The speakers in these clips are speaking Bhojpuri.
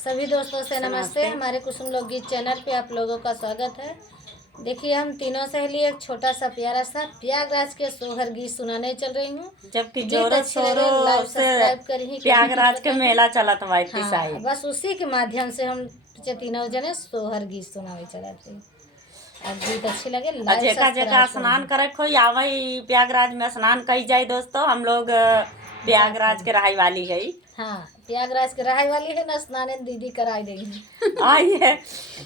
सभी दोस्तों से नमस्ते। हमारे कुसुम लोकगीत चैनल पे आप लोगों का स्वागत है। देखिए, हम तीनों सहेली एक छोटा सा प्यारा सा प्रयागराज के सोहर गीत सुनाने चल रही हूँ। जबकि गीत जोरों अच्छे लगे शोरों लाइक से सब्सक्राइब कर ही प्रयागराज के मेला चलत बा इतनी हाँ, सारी। बस उसी के माध्यम से हम तीनों जने सोहर गीत सुनावे चलते। अब गीत अच्छे लगे लाइक जेका सब्सक्राइब स्नान करे कोई आवई प्रयागराज में स्नान कही जाए। दोस्तों, हम लोग प्रयागराज के रहाई वाली है। हाँ, प्रयागराज के रहाई वाली है ना, स्नान दीदी कराई देगी। आइए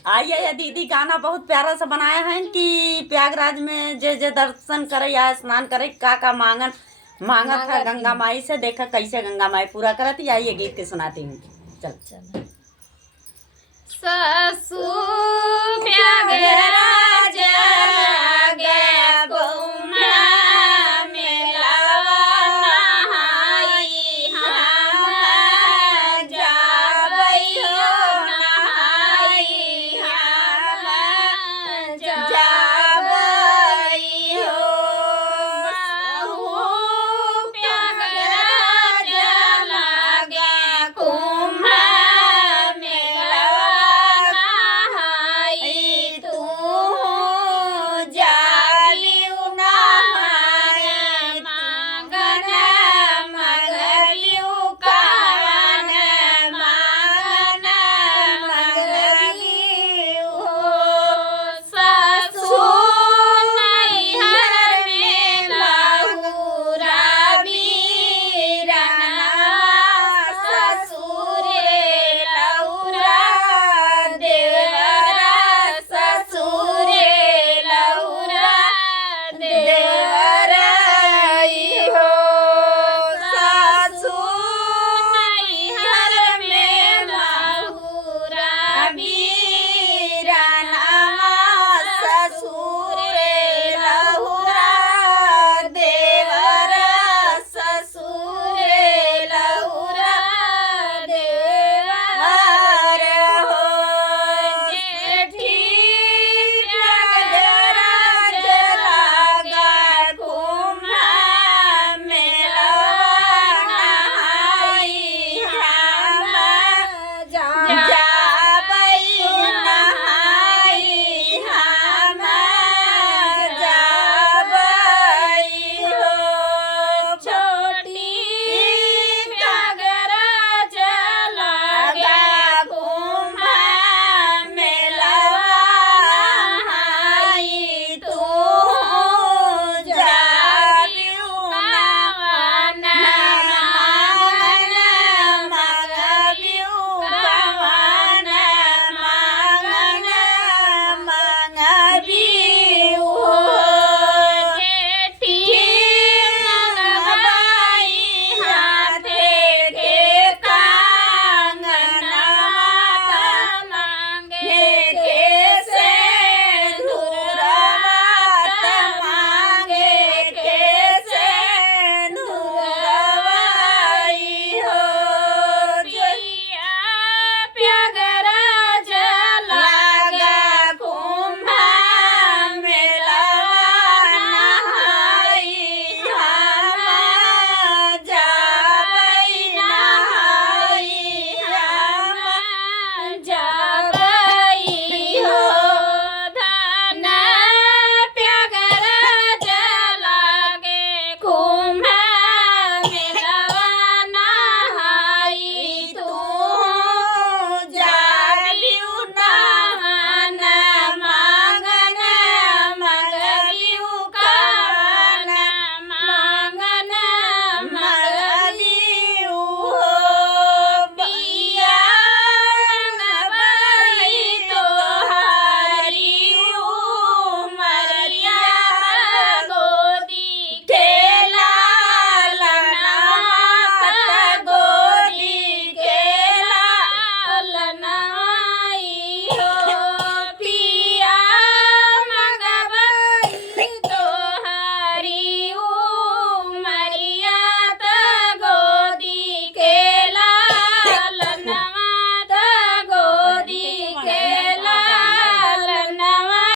आइए, ये दीदी गाना बहुत प्यारा सा बनाया है कि प्रयागराज में जे जे दर्शन करे या स्नान करे का मांगत है गंगा माई से। देखा कैसे गंगा माई पूरा करती। आइए गीत के सुनाती हूँ। चल ससु प्रयागराज